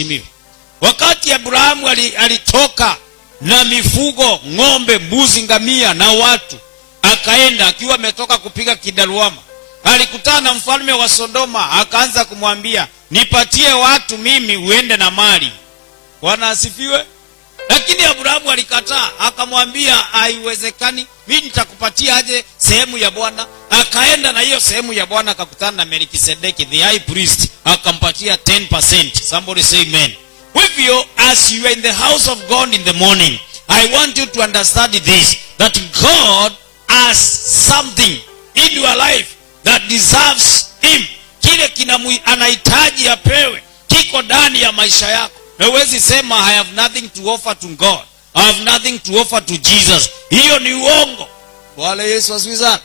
aheshimiwe. Wakati Abrahamu alitoka na mifugo, ng'ombe, mbuzi, ngamia na watu, akaenda akiwa ametoka kupiga kidaruama, alikutana na mfalme wa Sodoma, akaanza kumwambia, nipatie watu mimi uende na mali. Bwana asifiwe. Lakini Abrahamu alikataa, akamwambia haiwezekani, mimi nitakupatia aje sehemu ya Bwana? Akaenda na hiyo sehemu ya Bwana, akakutana na Melkisedeki the high priest, akampatia 10%. Somebody say amen. Hivyo, as you are in the house of God in the morning, I want you to understand this, that God has something in your life that deserves him. Kile anahitaji apewe kiko ndani ya maisha yako. Na huwezi sema I have nothing to offer to God, I have nothing to offer to Jesus. Hiyo ni uongo. Bwana Yesu asifiwe.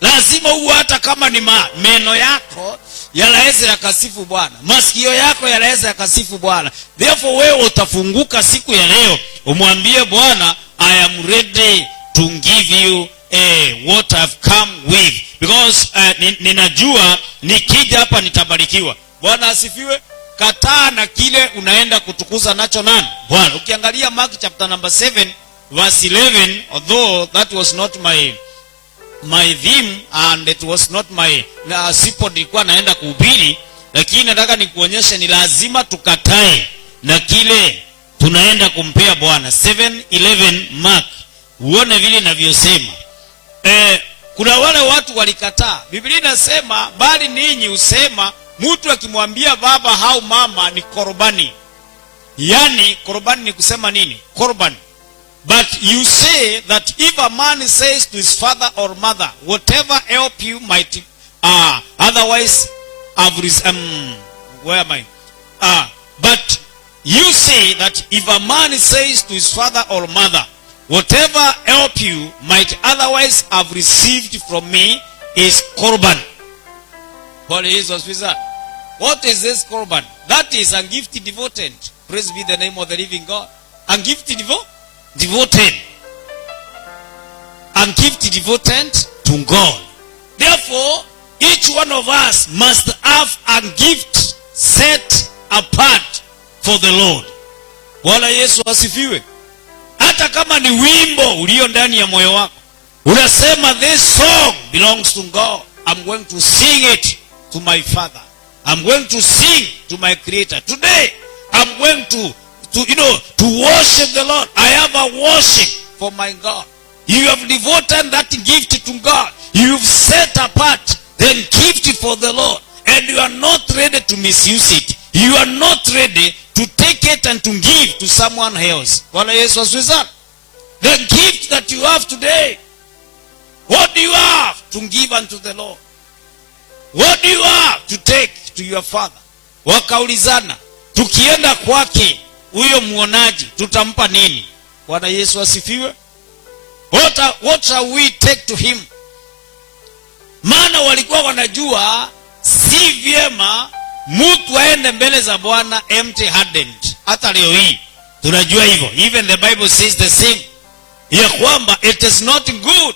Lazima uwe, hata kama ni meno yako yanaweza yakasifu Bwana, masikio yako yanaweza yakasifu Bwana. Therefore wewe utafunguka siku ya leo umwambie Bwana, I am ready to give you what I've come with, because ninajua nikija hapa nitabarikiwa. Bwana asifiwe. Kataa na kile unaenda kutukuza nacho nani? Bwana. Ukiangalia Mark chapter number 7 verse 11, although that was not my theme and it was not my sipo nilikuwa naenda kuhubiri, lakini nataka nikuonyeshe ni lazima tukatae na kile tunaenda kumpea Bwana. 7:11 Mark, uone vile ninavyosema. Kuna wale watu walikataa. Biblia inasema, bali ninyi usema mtu akimwambia baba au mama ni korbani. Yani korbani ni kusema nini? Korban. But you say that if a man says to his father or mother, whatever help you might otherwise have where am I? But you say that if a man says to his father or mother, whatever help you might otherwise have received from me is korban. What is this korban? That is a gift devoted. Praise be the name of the living God. A gift devoted. A gift devoted to God. Therefore, each one of us must have a gift set apart for the Lord. Bwana Yesu asifiwe. Hata kama ni wimbo ulio ndani ya moyo wako, unasema this song belongs to God, I'm going to sing it to my Father, I'm going to sing to my Creator. Today I'm going to worship the Lord. I have a worship for my God. You have devoted that gift to God. You've set apart the gift for the Lord, and you are not ready to misuse it. You are not ready to take it and to give to someone else. Bwana Yesu asifiwe. The gift that you have today, what do you have to give unto the Lord? What do you have to take to your Father? Wakaulizana, tukienda kwake huyo muonaji tutampa nini? Bwana Yesu asifiwe. What shall we take to him? Maana walikuwa wanajua si vyema mtu aende mbele za Bwana empty handed. Hata leo hii tunajua hivyo. Even the Bible says the same, ya kwamba it is not good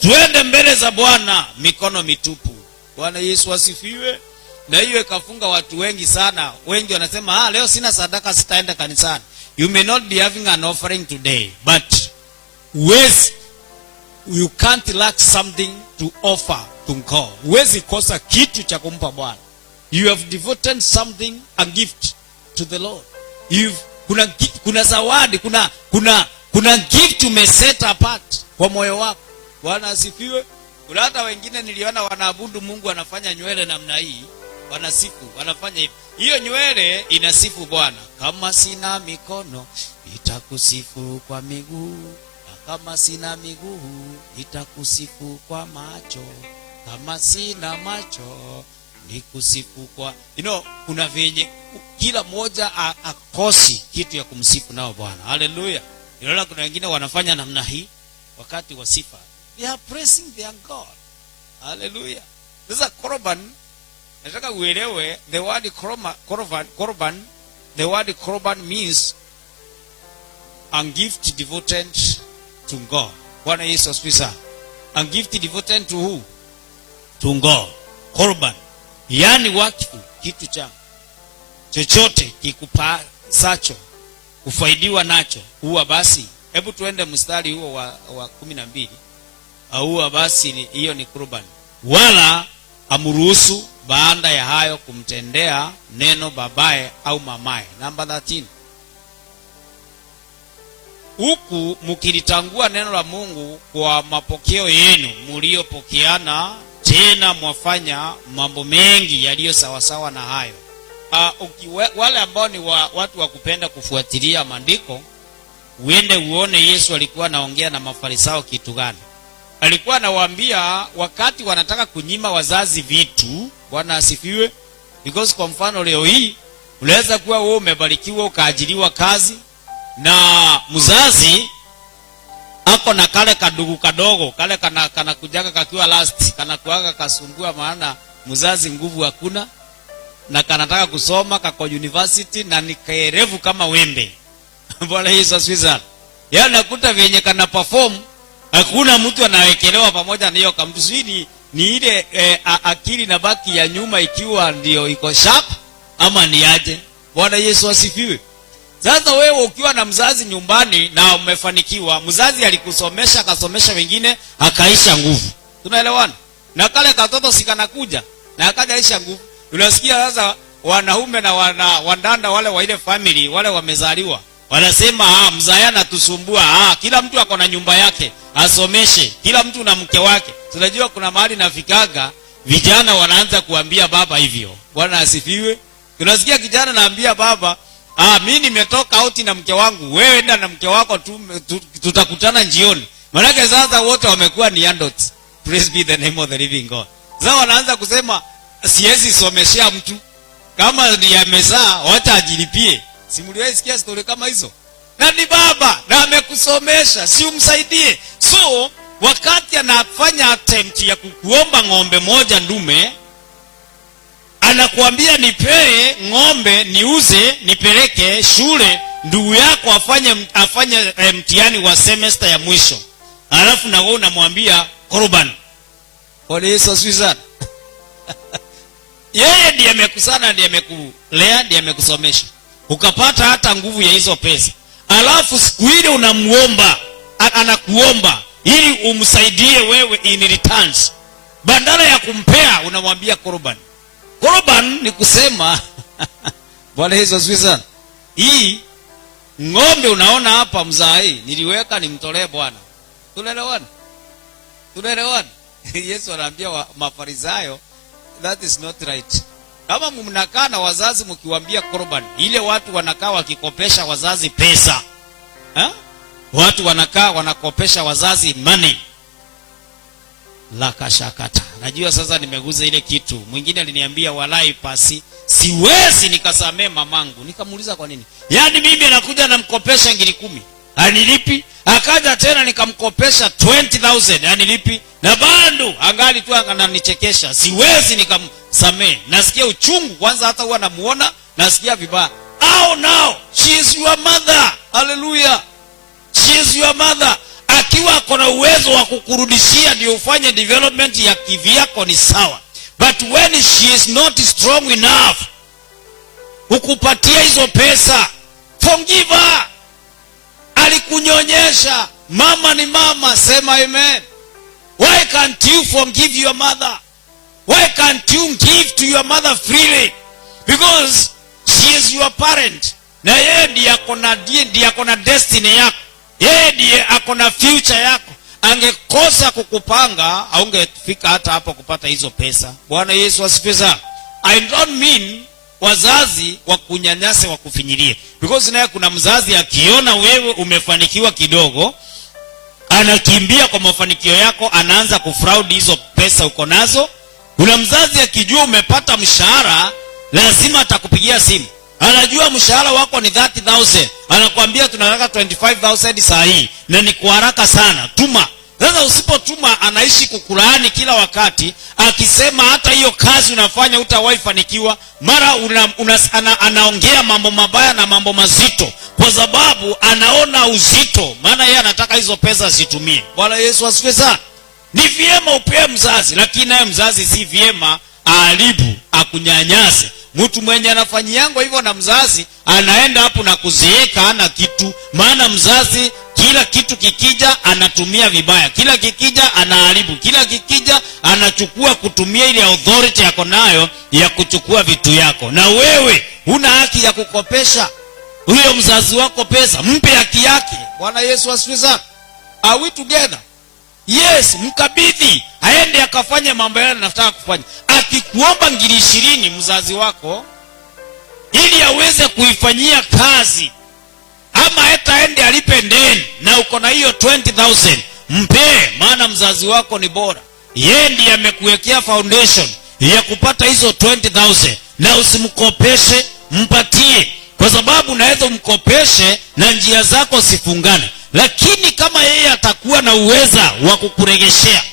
tuende mbele za Bwana mikono mitupu. Bwana Yesu asifiwe. Na hiyo ikafunga watu wengi sana. Wengi wanasema leo sina sadaka, sitaenda kanisani. You may not be having an offering today, but you can't lack something to offer to God. Huwezi kosa kitu cha kumpa Bwana. You have devoted something, a gift to the Lord. Kuna zawadi, kuna gift umeset apart kwa moyo wako. Bwana asifiwe. Kuna hata wengine niliona wanaabudu Mungu wanafanya nywele namna hii, wanasifu, wanafanya hivi. Hiyo nywele inasifu Bwana. Kama sina mikono nitakusifu kwa miguu, kama sina miguu nitakusifu kwa macho, kama sina macho nikusifu kwa kuna venye kila mmoja akosi kitu ya kumsifu nao Bwana. Hallelujah. Unaona kuna wengine wanafanya namna hii wakati wa sifa. They are praising their God. Hallelujah. Sasa korban, nataka uelewe the word korban, the word korban means a gift devoted to God. Bwana Yesu asifiwe. A gift devoted to who? To God. Korban. Yani wakifu, kitu cha. chochote kikupasacho kufaidiwa nacho, huwa basi. Hebu tuende mstari huo wa 12. Huwa basi hiyo ni kurban. Wala amruhusu baada ya hayo kumtendea neno babaye au mamaye. Namba 13. Huku mkilitangua neno la Mungu kwa mapokeo yenu mliopokeana, tena mwafanya mambo mengi yaliyo sawasawa na hayo. Wale ambao ni watu wa kupenda kufuatilia maandiko, uende uone Yesu alikuwa anaongea na Mafarisayo kitu gani. Alikuwa anawaambia wakati wanataka kunyima wazazi vitu. Bwana asifiwe. Because kwa mfano leo hii unaweza kuwa wewe umebarikiwa ukaajiriwa kazi, na mzazi ako na kale kadugu kadogo kale kana kujaga kakiwa last, kana kuaga kasumbua, maana mzazi nguvu hakuna, na kanataka kusoma kako university na nikaerevu kama wembe. Bwana Yesu asifiwe. Yaani nakuta venye kana perform, hakuna mtu anawekelewa pamoja na hiyo kamtu. Ni ile akili na baki ya nyuma ikiwa ndio iko sharp ama ni aje. Bwana Yesu asifiwe. Sasa wewe ukiwa na mzazi nyumbani na umefanikiwa, mzazi alikusomesha akasomesha wengine akaisha nguvu. Tunaelewana? Na kale katoto sikanakuja na akajaisha nguvu. Unasikia sasa wanaume na wandanda wale wa ile family wale wamezaliwa wanasema mzaya anatusumbua. Kila mtu ako na nyumba yake, asomeshe. Kila mtu na mke wake. Tunajua kuna mahali nafikaga vijana wanaanza kuambia baba hivyo. Bwana asifiwe. Unasikia kijana naambia baba, mimi nimetoka out na mke wangu, wewe enda na mke wako tutakutana jioni. Maana sasa wote wamekuwa ni adults. Praise be the name of the living God. Sasa wanaanza kusema siwezi someshea mtu, kama ni amezaa wacha ajilipie. Simuliwahi sikia story kama hizo? Na ni baba na amekusomesha, si umsaidie. So wakati anafanya attempt ya kukuomba ng'ombe moja ndume, anakuambia nipee ng'ombe niuze nipeleke shule ndugu yako afanye mtihani wa semester ya mwisho. Alafu na wewe unamwambia kurban. Bwana Yesu asifiwe. Yeye ndiye amekusana, ndiye amekulea, ndiye amekusomesha. Ukapata hata nguvu ya hizo pesa. Alafu siku ile unamuomba, anakuomba ili umsaidie wewe in returns. Badala ya kumpea unamwambia kurban. Kurban ni kusema Bwana Yesu asifiwe. Hii ng'ombe unaona hapa mzai niliweka nimtolee Bwana. Tunaelewana? Tunaelewana? Yesu anaambia Mafarisayo that is not right. Kama mnakaa na wazazi mkiwaambia kurban, ile watu wanakaa wakikopesha wazazi pesa. Watu wanakaa wanakopesha wazazi money. La kashakata. Najua sasa nimeguza ile kitu. Mwingine aliniambia walai pasi siwezi nikasamee mamangu. Nikamuuliza kwa nini? Yaani mimi nakuja namkopesha 10,000. Anilipi? Akaja tena nikamkopesha 20,000. Anilipi? Na bado angali tu ananichekesha. Siwezi nikamsamee. Nasikia uchungu kwanza, hata huwa namuona nasikia vibaya. Now she is your mother. Hallelujah. She is your mother. Akiwa akona uwezo wa kukurudishia ndio ufanye development ya kivyako ni sawa. But when she is not strong enough ukupatia hizo pesa, forgive her. Alikunyonyesha. Mama ni mama, sema amen. Why can't you forgive your mother? Why can't you give to your mother freely? Because she is your parent. Na yeye ndiye akona destiny yako. Yeye ndiye akona future yako. Angekosa kukupanga, haungefika hata hapo kupata hizo pesa. Bwana Yesu asifiwe. I don't mean wazazi wa kunyanyasa wa kufinyilie. Because naye kuna mzazi akiona wewe umefanikiwa kidogo, anakimbia kwa mafanikio yako, anaanza kufraud hizo pesa uko nazo. Kuna mzazi akijua umepata mshahara, lazima atakupigia simu. Anajua mshahara wako ni 30,000. Anakuambia tunataka 25,000 saa hii na ni kwa haraka sana. Tuma. Sasa usipotuma anaishi kukulaani kila wakati, akisema hata hiyo kazi unafanya hutawahi fanikiwa. Mara anaongea mambo mabaya na mambo mazito kwa sababu anaona uzito, maana yeye anataka hizo pesa zitumie. Bwana Yesu asifiwe sana. Ni vyema upee mzazi, lakini naye mzazi si vyema aharibu, akunyanyase. mtu mwenye anafanyiango hivyo na mzazi anaenda hapo na kuzeeka hana kitu. Maana mzazi kila kitu kikija anatumia vibaya, kila kikija anaharibu, kila kikija anachukua kutumia ile authority yako nayo ya kuchukua vitu yako. Na wewe huna haki ya kukopesha huyo mzazi wako pesa, mpe haki yake. Bwana Yesu asifiwe sana. Are we together? Yes, mkabidhi aende akafanye mambo yale anataka kufanya. Akikuomba ngiri 20 mzazi wako ili aweze kuifanyia kazi, ama hata aende alipe ndeni na uko na hiyo 20,000, mpe. Maana mzazi wako ni bora, yeye ndiye amekuwekea foundation ya kupata hizo 20,000. Na usimkopeshe, mpatie, kwa sababu unaweza umkopeshe na njia zako sifungane. Lakini kama yeye atakuwa na uweza wa kukuregeshea,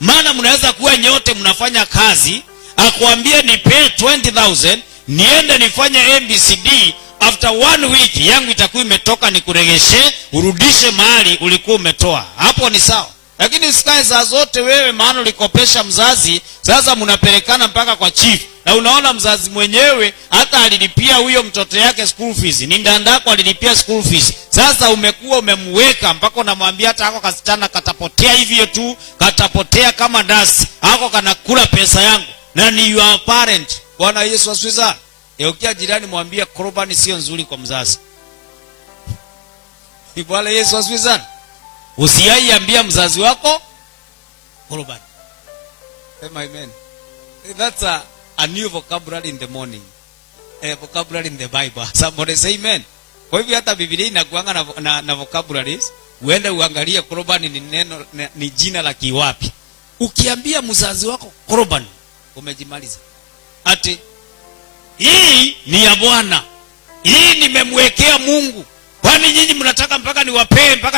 maana mnaweza kuwa nyote mnafanya kazi, akwambie nipe 20,000 niende nifanye ABCD, after 1 week yangu itakuwa imetoka, nikuregeshe urudishe mahali ulikuwa umetoa. Hapo ni sawa. Lakini usikae saa zote wewe, maana ulikopesha mzazi, sasa mnapelekana mpaka kwa chief. Na unaona mzazi mwenyewe hata alilipia huyo mtoto yake school fees, ni ndandako alilipia school fees. Sasa umekuwa umemweka mpaka unamwambia hata hako kasichana katapotea hivyo tu, katapotea kama dasi, hako kanakula pesa yangu, na ni your parent. Bwana Yesu asifiwe. Ukia jirani mwambie korobani sio nzuri kwa mzazi. Bwana Yesu asifiwe. Usiaiambia mzazi wako korobani. Sema amen. That's a new vocabulary in the morning. Vocabulary in the Bible. Somebody say amen. Kwa hivyo hata Biblia inakuanga na vocabularies. Uende uangalie korobani ni neno, ni jina la kiwapi. Ukiambia mzazi wako korobani, umejimaliza. Ati hii ni ya Bwana, hii nimemwekea Mungu. Kwani nyinyi mnataka mpaka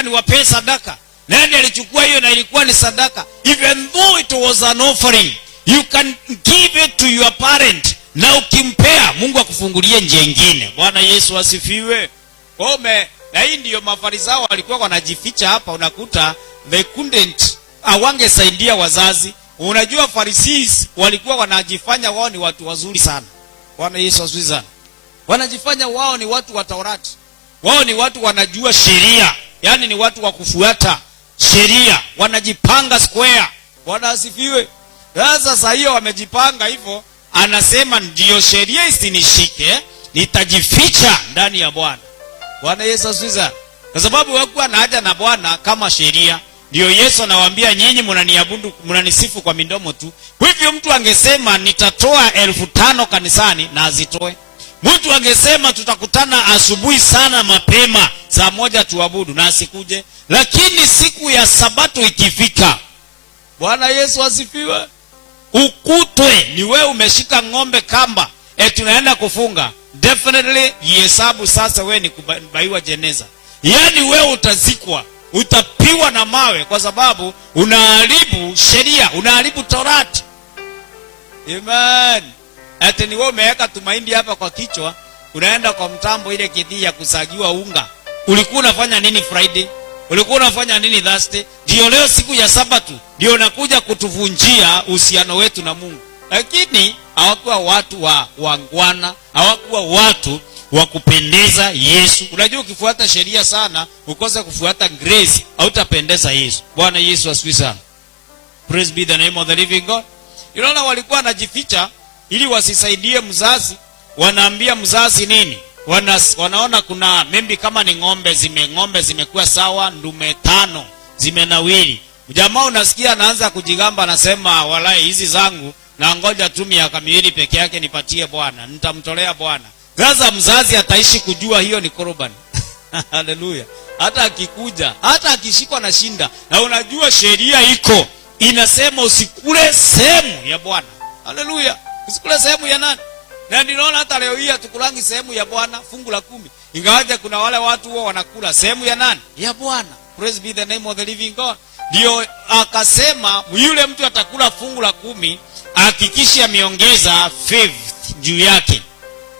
niwapee sadaka? Nani alichukua hiyo na ilikuwa ni sadaka? Even though it was an offering, you can give it to your parent. Na ukimpea Mungu akufungulie njia nyingine. Bwana Yesu asifiwe. Na hii ndio Mafarisayo walikuwa wanajificha hapa. Unakuta they couldn't, awangesaidia wazazi. Unajua Pharisees walikuwa wanajifanya wao ni watu wazuri sana. Bwana Yesu asifiwe sana. Wanajifanya wao ni watu wa Taurati. Wao ni watu wanajua sheria. Yaani ni watu wa kufuata sheria. Wanajipanga square. Bwana asifiwe. Sasa hiyo wamejipanga hivyo, anasema ndio sheria isinishike, nitajificha ndani ya Bwana. Bwana Yesu asifiwe. Kwa sababu hawakuwa na haja na Bwana kama sheria. Ndio Yesu anawaambia nyinyi mnaniabudu, mnanisifu kwa midomo tu. Kwa hivyo mtu angesema nitatoa 5,000 kanisani na azitoe. Mtu angesema tutakutana asubuhi sana mapema saa 1 tuabudu na asikuje. Lakini siku ya Sabato ikifika, Bwana Yesu asifiwe, ukutwe ni wewe umeshika ng'ombe kamba, tunaenda kufunga, definitely jihesabu sasa wewe ni kubaiwa jeneza. Yaani wewe utazikwa, utapiwa na mawe, kwa sababu unaharibu sheria, unaharibu Torati. Amen. Ati ni wewe umeweka tumaindi hapa kwa kichwa, unaenda kwa mtambo ile kidhi ya kusagiwa unga. Ulikuwa unafanya nini Friday? Ulikuwa unafanya nini Thursday? Ndio leo siku ya Sabato ndio unakuja kutuvunjia uhusiano wetu na Mungu. Lakini hawakuwa watu wa wangwana, hawakuwa watu wa kupendeza Yesu. Unajua ukifuata sheria sana, ukose kufuata grace, hautapendeza Yesu. Bwana Yesu asifiwe sana. Praise be the name of the living God. Unaona walikuwa wanajificha ili wasisaidie mzazi. Wanaambia mzazi nini? Wanaona kuna maybe kama ni ng'ombe zimekuwa sawa, ndume 5 zimenawili. Jamaa unasikia anaanza kujigamba, anasema walai hizi zangu na ngoja tu miaka 2 peke yake nipatie Bwana, nitamtolea Bwana. Sasa mzazi ataishi kujua hiyo ni korobani. Haleluya. Hata akikuja, hata akishikwa na shinda, na unajua sheria iko inasema usikule sehemu ya Bwana. Haleluya. Usikule sehemu ya nani? Na ninaona hata leo hii tukulangi sehemu ya Bwana, fungu la 10. Ingawaje kuna wale watu wao wanakula sehemu ya nani? Ya Bwana. Praise be the name of the living God. Ndio akasema yule mtu atakula fungu la 10, hakikisha ameongeza 5 juu yake.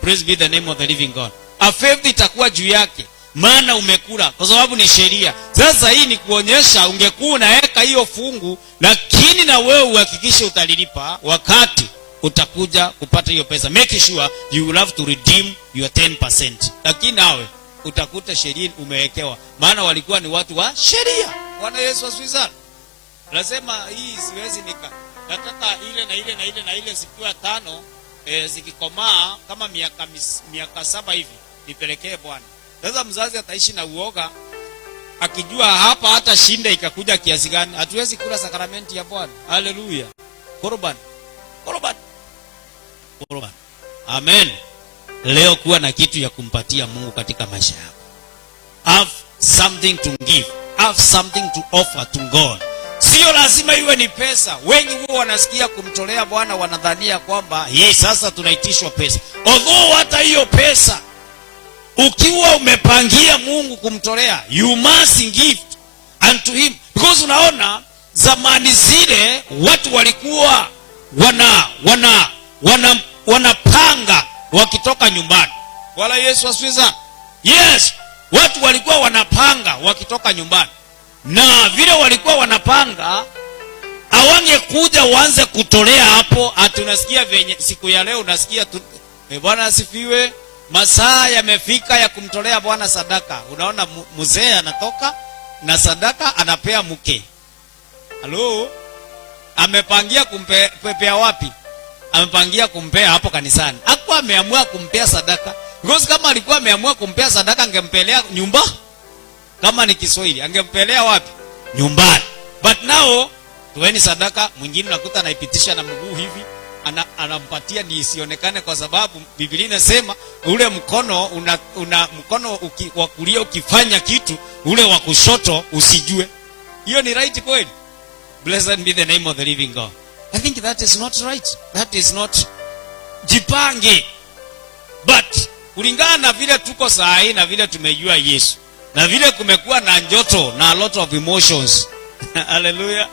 Praise be the name of the living God. A 5 itakuwa juu yake, maana umekula, kwa sababu ni sheria. Sasa hii ni kuonyesha ungekuwa unaweka hiyo fungu, lakini na wewe uhakikishe utalilipa wakati utakuja kupata hiyo pesa. Make sure you will have to redeem your 10%. Lakini nawe utakuta sheria umewekewa, maana walikuwa ni watu wa sheria. Bwana Yesu asifiwe. Nasema hii siwezi nataka ile na ile na ile na ile zikiwa 5 zikikomaa kama miaka 7 hivi nipelekee Bwana. Sasa mzazi ataishi na uoga akijua hapa hata shinda ikakuja kiasi gani. Hatuwezi kula sakramenti ya Bwana. Haleluya. Korban. Amen. Leo kuwa na kitu ya kumpatia Mungu katika maisha yako. Have something to give. Have something to offer to God. Sio lazima iwe ni pesa. Wengi huwa wanasikia kumtolea Bwana wanadhania kwamba sasa tunaitishwa pesa. Although hata hiyo pesa ukiwa umepangia Mungu kumtolea, you must give unto him. Because unaona zamani zile watu walikuwa wanapanga wakitoka nyumbani. Wala Yesu asifiwe. Yes, watu walikuwa wanapanga wakitoka nyumbani. Na vile walikuwa wanapanga, hawangekuja waanze kutolea hapo. Atunasikia venye siku ya leo unasikia Bwana asifiwe, masaa yamefika ya kumtolea Bwana sadaka. Unaona mzee anatoka na sadaka anapea mke. Halo? Amepangia kumpea wapi? Amepangia kumpea hapo kanisani. Hakuwa ameamua kumpea sadaka. Because kama alikuwa ameamua kumpea sadaka angempelea nyumba. Kama ni Kiswahili angempelea wapi? Nyumbani. But now tuweni sadaka, mwingine nakuta anaipitisha na mguu hivi, anampatia ni isionekane, kwa sababu Biblia inasema ule mkono mkono wa kulia ukifanya kitu, ule wa kushoto usijue. Hiyo ni right kweli? Blessed be the name of the living God. I think that is not right. That is not jipange. But kulingana na vile tuko saa hii na vile tumejua Yesu, na vile kumekuwa na njoto na a lot of emotions. Hallelujah.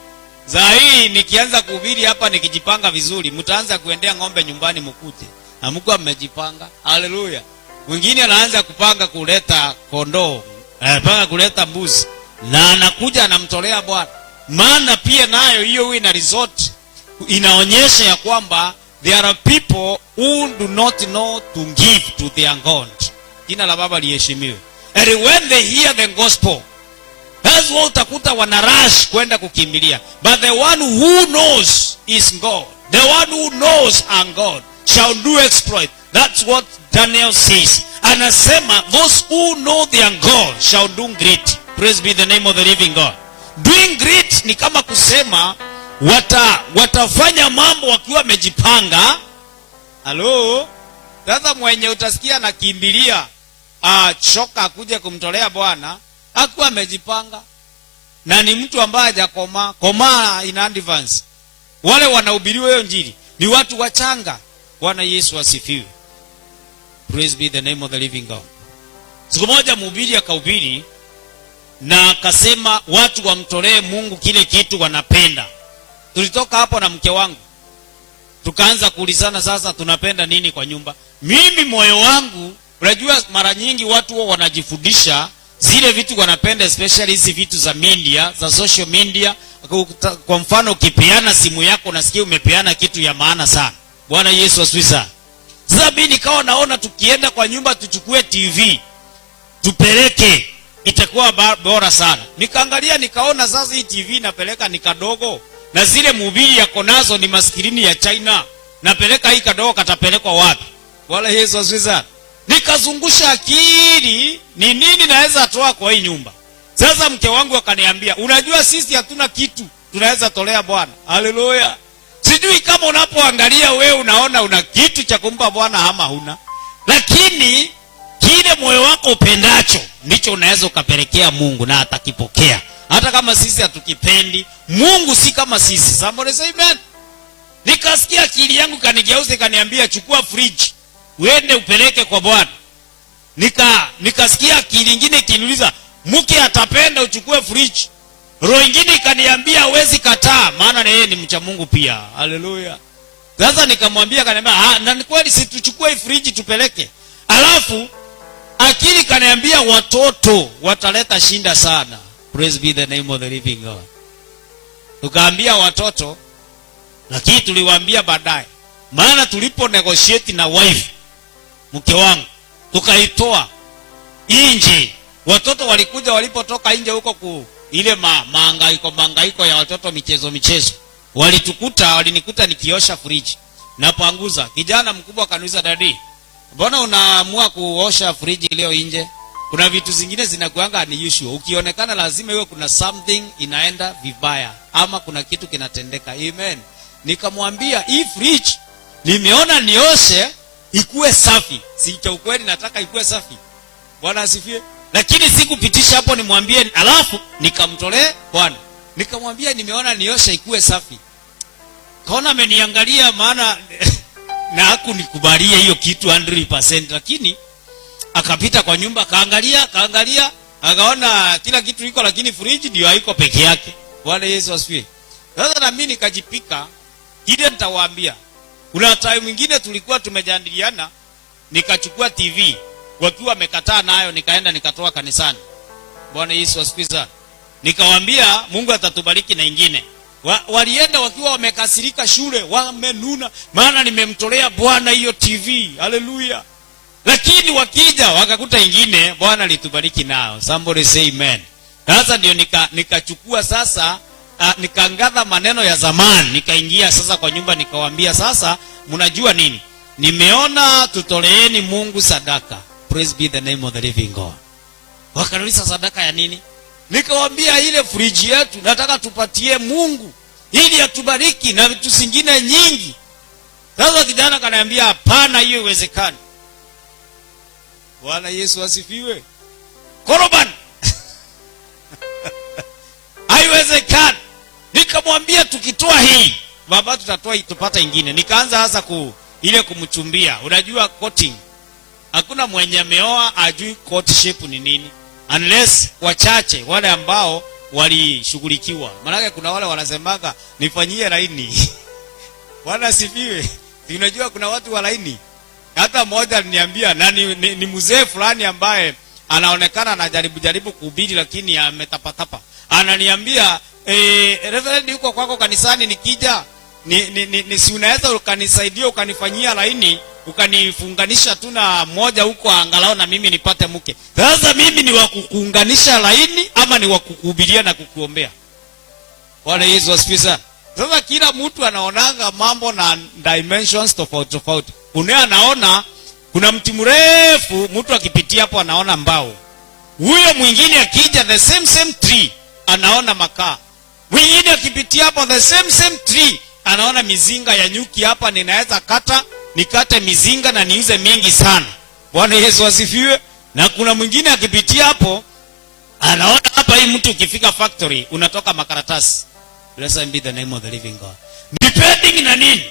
Saa hii nikianza kuhubiri hapa nikijipanga vizuri, mtaanza kuendea ng'ombe nyumbani mkute. Na mko mmejipanga. Hallelujah. Mwingine anaanza kupanga kuleta kondoo, anapanga kuleta mbuzi, na anakuja anamtolea Bwana. Maana pia nayo hiyo ina resort inaonyesha ya kwamba there are people who do not know to give to their God. Jina la Baba liheshimiwe. And when they hear the gospel, that's what utakuta wana rush kwenda kukimbilia. But the one who knows is God, the one who knows and God shall do exploit. That's what Daniel says. Anasema those who know their God shall do great. Praise be the name of the living God. Doing great ni kama kusema watafanya mambo wakiwa wamejipanga. Halo? Sasa mwenye utasikia na kimbilia choka kuja kumtolea Bwana, hakuwa amejipanga. Na ni mtu ambaye hajakomaa in advance. Wale wanahubiriwa hiyo injili ni watu wachanga. Bwana Yesu asifiwe. Praise be the name of the living God. Siku moja mhubiri akahubiri na akasema watu wamtolee Mungu kile kitu wanapenda. Tulitoka hapo na mke wangu, tukaanza kuulizana sasa tunapenda nini kwa nyumba. Mimi moyo wangu, unajua mara nyingi watu wao wanajifundisha zile vitu wanapenda, especially hizi vitu za media, za social media. Kwa mfano ukipeana simu yako unasikia umepeana kitu ya maana sana. Bwana Yesu asifiwe. Sasa mimi nikawa naona tukienda kwa nyumba tuchukue TV tupeleke, itakuwa bora sana. Nikaangalia nikaona sasa hii TV napeleka ni kadogo, na zile mhubiri yako nazo ni maskirini ya China. Napeleka hii kadogo katapelekwa wapi? Wala Yesu asifiwe. Nikazungusha akili ni nini naweza toa kwa hii nyumba. Sasa mke wangu akaniambia, unajua sisi hatuna kitu tunaweza tolea Bwana. Haleluya. Sijui kama unapoangalia wewe unaona una kitu cha kumpa Bwana ama huna. Lakini kile moyo wako upendacho ndicho unaweza ukapelekea Mungu na atakipokea. Hata kama sisi hatukipendi, Mungu si kama sisi. Somebody say amen. Nikasikia akili yangu kanigeuza kaniambia chukua fridge uende upeleke kwa Bwana. Nikasikia akili nyingine kiniuliza mke atapenda uchukue fridge. Roho nyingine ikaniambia hawezi kataa maana yeye ni mcha Mungu pia. Haleluya. Sasa nikamwambia kaniambia na ni kweli si tuchukue fridge tupeleke. Alafu akili kaniambia watoto wataleta shinda sana. Praise be the name of the living God. Tukaambia watoto, lakini tuliwaambia baadaye Maana tulipo negotiate na wife mke wangu tukaitoa nje, watoto walikuja, walipotoka nje huko ile mahangaiko ya watoto, michezo walinikuta nikiosha friji napanguza. Kijana mkubwa akaniuliza, dadi, mbona unaamua kuosha friji leo nje? Kuna vitu zingine zinakuanga unusual, ukionekana lazima iwe kuna something inaenda vibaya ama kuna kitu kinatendeka. Amen. Nikamwambia hii fridge nimeona nioshe ikuwe safi. Si cha ukweli, nataka ikuwe safi. Bwana asifiwe. Lakini sikupitisha hapo nimwambie, alafu nikamtolee Bwana. Nikamwambia nimeona nioshe ikuwe safi. Kaona ameniangalia, maana na hakunikubalia hiyo kitu 100%, lakini akapita kwa nyumba kaangalia, akaona kila kitu iko, lakini fridge ndio haiko peke yake. Bwana Yesu asifiwe. Sasa na mimi nikajipika kile nitawaambia. Kuna time mwingine tulikuwa tumejadiliana, nikachukua TV wakiwa wamekataa nayo, nikaenda nikatoa kanisani. Bwana Yesu asifiwe. Nikawaambia Mungu atatubariki na ingine. Walienda wakiwa wamekasirika shule, wamenuna, maana nimemtolea Bwana hiyo TV. Haleluya. Lakini wakija wakakuta ingine, Bwana alitubariki nao. Somebody say amen. Sasa ndio nikachukua sasa, nikaangaza maneno ya zamani, nikaingia sasa kwa nyumba, nikawaambia sasa mnajua nini? Nimeona tutoleeni Mungu sadaka. Praise be the name of the living God. Wakaniuliza sadaka ya nini? Nikawaambia ile friji yetu nataka tupatie Mungu ili atubariki na vitu zingine nyingi. Sasa kijana kaniambia hapana, hiyo haiwezekani. Bwana Yesu asifiwe. Koroban. Haiwezekani. Nikamwambia tukitoa hii, baba tutatoa tupata ingine. Nikaanza hasa ile kumchumbia. Unajua courting, hakuna mwenye ameoa ajui courtship ni nini, unless wachache wale ambao walishughulikiwa. Maana kuna wale wanasemaga nifanyie laini. Bwana asifiwe. Unajua kuna watu wa laini. Hata mmoja aliniambia, na ni mzee fulani ambaye anaonekana anajaribu kuhubiri lakini ametapatapa. Ananiambia, Reverend yuko kwako kanisani, nikija si unaweza ukanisaidia ukanifanyia laini, ukanifunganisha tu na mmoja huko angalau na mimi nipate mke. Sasa mimi ni wa kukuunganisha laini ama ni wa kukuhubiria na kukuombea? Bwana Yesu asifiwe. Sasa kila mtu anaonanga mambo na dimensions tofauti. Kuna anaona kuna mti mrefu, mtu akipitia hapo anaona mbao. Huyo mwingine akija the same tree anaona makaa. Mwingine akipitia hapo the same tree anaona mizinga ya nyuki. Hapa ninaweza nikate mizinga na niuze mingi sana. Bwana Yesu asifiwe. Na kuna mwingine akipitia hapo anaona hapa hii mtu ukifika factory unatoka makaratasi. Blessed be the name of the living God. Depending na nini?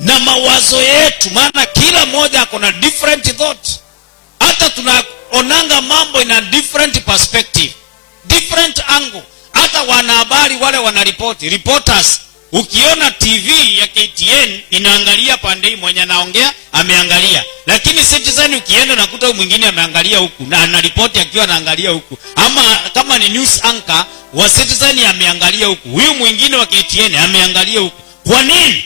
Na mawazo yetu, maana kila mmoja ako na different thought. Hata tunaonanga mambo in a different perspective, different angle. Hata wanahabari wale wanaripoti, reporters, ukiona TV ya KTN inaangalia pande hii, mwenye anaongea ameangalia. Lakini Citizen ukienda nakuta mwingine ameangalia huku na anaripoti akiwa anaangalia huku. Ama kama ni news anchor wa Citizen ameangalia huku, huyu mwingine wa KTN ameangalia huku. Kwa nini?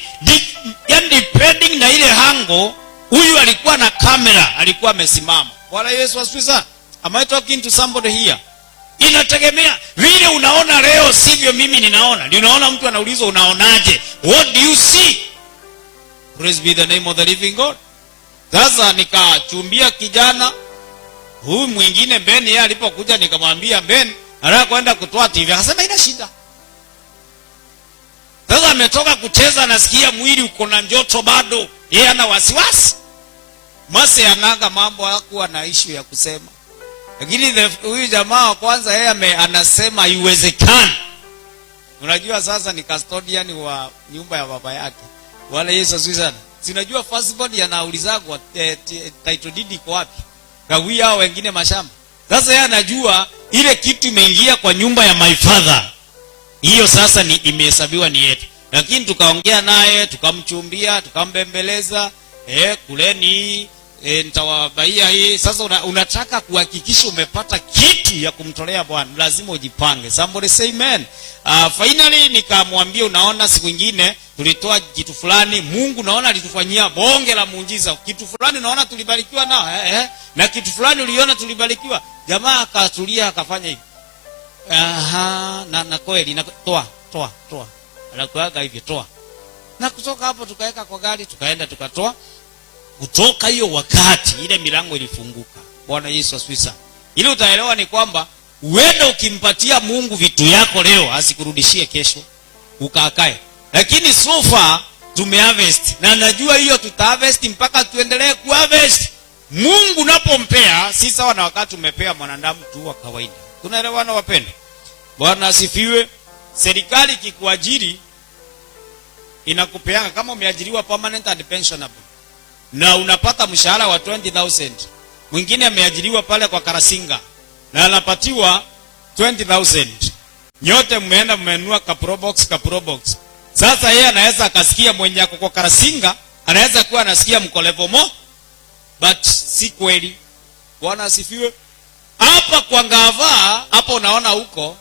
Yani depending na ile hango, huyu alikuwa na kamera, alikuwa amesimama. Bwana Yesu asifiwe. Am I talking to somebody here? Inategemea vile unaona leo, sivyo mimi ninaona. Ndio unaona mtu anaulizwa unaonaje? What do you see? Praise be the name of the living God. Sasa nikachumbia kijana huyu mwingine Ben, yeye alipokuja nikamwambia Ben, nataka kwenda kutoa TV. Akasema ina shida. Sasa ametoka kucheza, nasikia mwili uko na joto bado. Yeye ana wasiwasi. Mase anaga mambo hakuwa na issue ya kusema. Lakini huyu jamaa kwanza yeye anasema haiwezekani. Unajua sasa ni custodian wa nyumba ya baba yake. Wala Yesu asifiwe. Sinajua firstborn anaulizagwa title deed iko wapi? Kawia hao wengine mashamba. Sasa yeye anajua ile kitu imeingia kwa nyumba ya my father. Hiyo sasa ni imehesabiwa ni yetu. Lakini tukaongea naye, tukamchumbia, tukambembeleza, kuleni nitawabaia hii. Sasa unataka kuhakikisha umepata kitu ya kumtolea Bwana, lazima ujipange. Somebody say amen. Finally nikamwambia, unaona siku nyingine tulitoa kitu fulani, Mungu naona alitufanyia bonge la muujiza. Kitu fulani naona tulibarikiwa na kitu fulani uliona tulibarikiwa. Jamaa akatulia akafanya hivi. Na kweli toa. Anakuaga hivi, toa. Na kutoka hapo tukaweka kwa gari, tukaenda tukatoa. Kutoka hiyo wakati ile milango ilifunguka. Bwana Yesu asifiwe. Ili utaelewa ni kwamba uende ukimpatia Mungu vitu yako leo, asikurudishie kesho ukaakae. Lakini so far tumeharvest, na najua hiyo tutaharvest mpaka tuendelee kuharvest. Mungu unapompea si sawa na wakati umepea mwanadamu tu wa kawaida. Tunaelewana wapendwa? Bwana asifiwe. Serikali kikuajiri inakupeanga kama umeajiriwa permanent and pensionable, na unapata mshahara wa 20,000. Mwingine ameajiriwa pale kwa Karasinga na anapatiwa 20,000. Nyote mmeenda mmenunua kaprobox. Sasa yeye anaweza akasikia mwenye ako kwa Karasinga anaweza kuwa anasikia mkolevomo, but si kweli. Bwana asifiwe. Hapa kwa Ngava, hapa unaona huko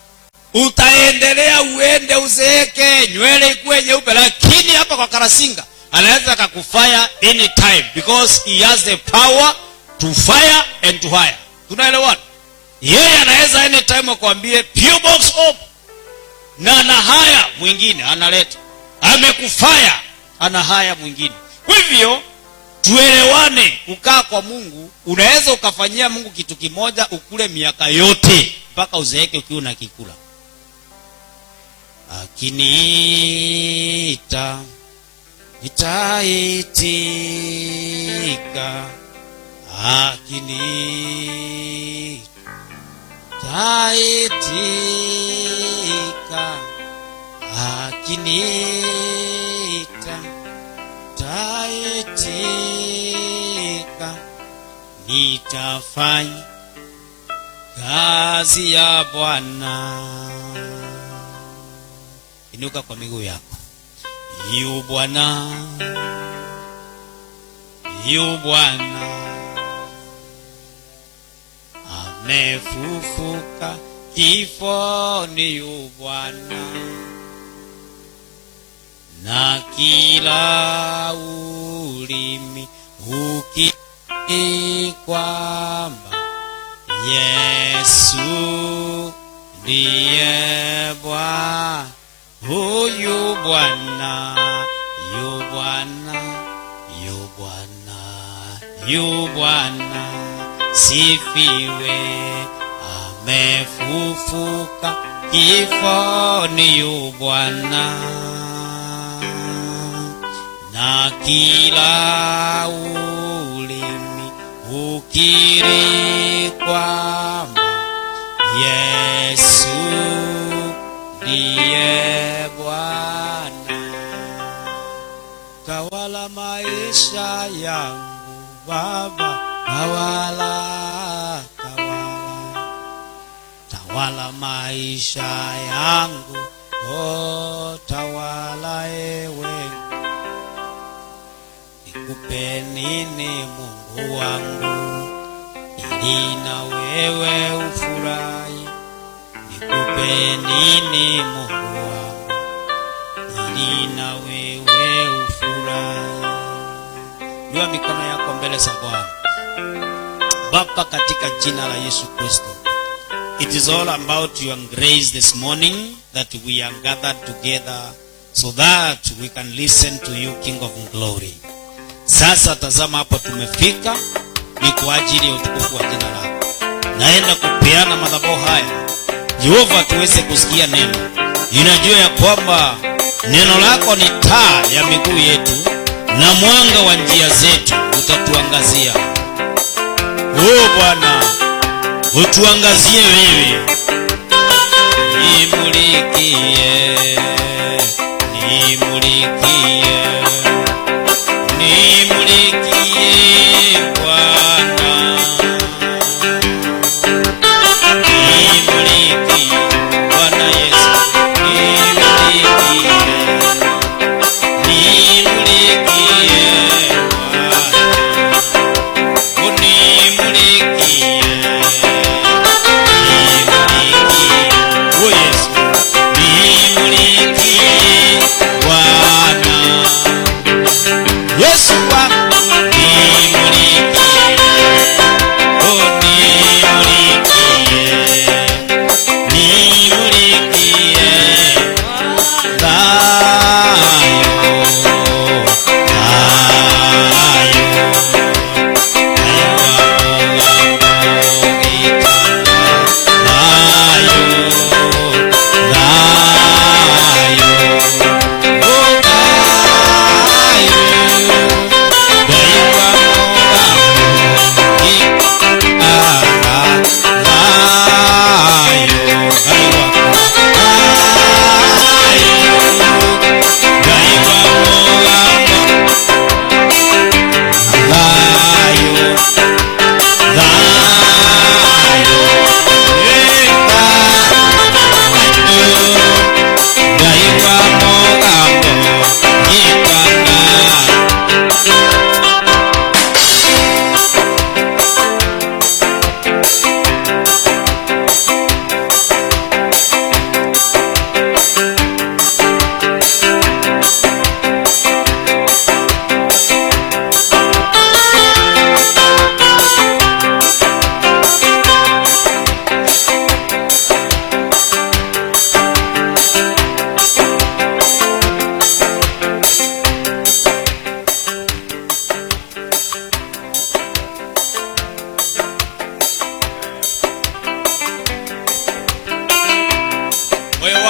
utaendelea uende uzeeke, nywele ikuwe nyeupe, lakini hapa kwa Karasinga anaweza akakufire anytime because he has the power to fire and to hire. Tunaelewana? Yeye anaweza anytime akwambie PO box up, na ana haya mwingine analeta. Amekufire, ana haya mwingine. Kwa hivyo tuelewane, kukaa kwa Mungu, unaweza ukafanyia Mungu kitu kimoja ukule miaka yote mpaka uzeeke ukiwa unakikula. Akiniita nitaitika, akiniita nitafanya kazi ya Bwana. Inuka kwa miguu yako. Yu Bwana amefufuka kifoni, yu Bwana, na kila ulimi ukiri kwamba Yesu ndiye Bwana. Yu Bwana sifiwe, amefufuka kifoni, yu Bwana, na kila ulimi ukiri kwamba Yesu ndiye Bwana. Tawala maisha yangu Baba, tawala maisha yangu, tawala ewe. Nikupe nini Mungu wangu ili na wewe ufurahi? Nikupe nini Mungu wangu ili na wewe ufurahi? Nyanyua mikono yako mbele za Bwana. Baba, katika jina la Yesu Kristo, it is all about your grace this morning that we are gathered together so that we can listen to you, King of Glory. Sasa tazama, hapo tumefika ni kwa ajili ya utukufu wa jina lako. Naenda kupeana madhabahu haya Jehova, tuweze kusikia neno. Ninajua ya kwamba neno lako ni taa ya miguu yetu na mwanga wa njia zetu. Utatuangazia. Bwana, utuangazie wewe. Nimulikie Bwana. Nimuliki Bwana Yesu. Nimulikie Bwana.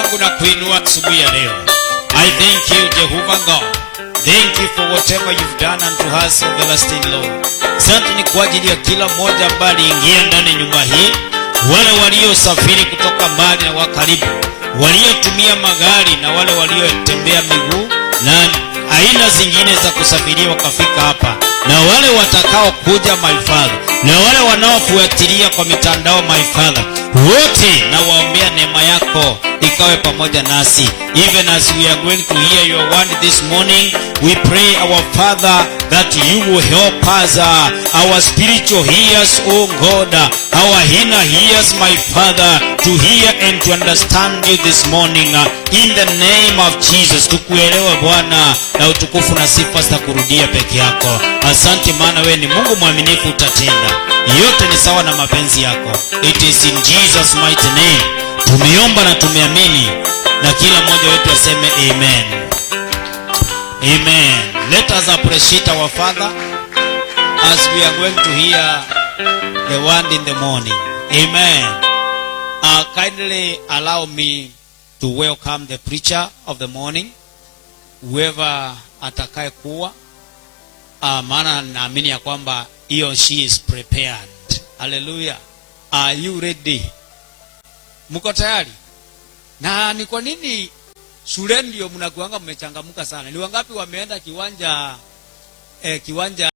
Mungu na kuinua asubuhi ya leo. I thank you, Jehovah God. Thank you for whatever you've done unto us, everlasting Lord. Asante ni kwa ajili ya kila mmoja ambaye aliingia ndani nyumba hii, wale waliosafiri kutoka mbali na wa karibu, waliotumia magari na wale waliotembea miguu na aina zingine za kusafiria wakafika hapa, na wale watakao kuja, my Father, na wale wanaofuatilia kwa mitandao, my Father, wote na waombea neema yako ikawe pamoja nasi. Even as we are going to hear your word this morning, we pray, our Father, that you will help us, our spiritual ears, oh God, our inner ears, my Father, to hear and to understand you this morning, in the name of Jesus. Tukuelewe Bwana, na utukufu na sifa zitakurudia peke yako. Asante maana wewe ni Mungu mwaminifu, utatenda yote ni sawa na mapenzi yako. It is in Jesus mighty name tumeomba na tumeamini, na kila mmoja wetu aseme amen. Amen. Let us appreciate our Father as we are going to hear the word in the morning. Amen. Kindly allow me to welcome the preacher of the morning, whoever atakaye kuwa, maana naamini ya kwamba he or she is prepared. Hallelujah. Are you ready? Mko tayari? Na ni kwa nini shule ndio mnakuanga mmechangamka sana? Ni wangapi wameenda kiwanja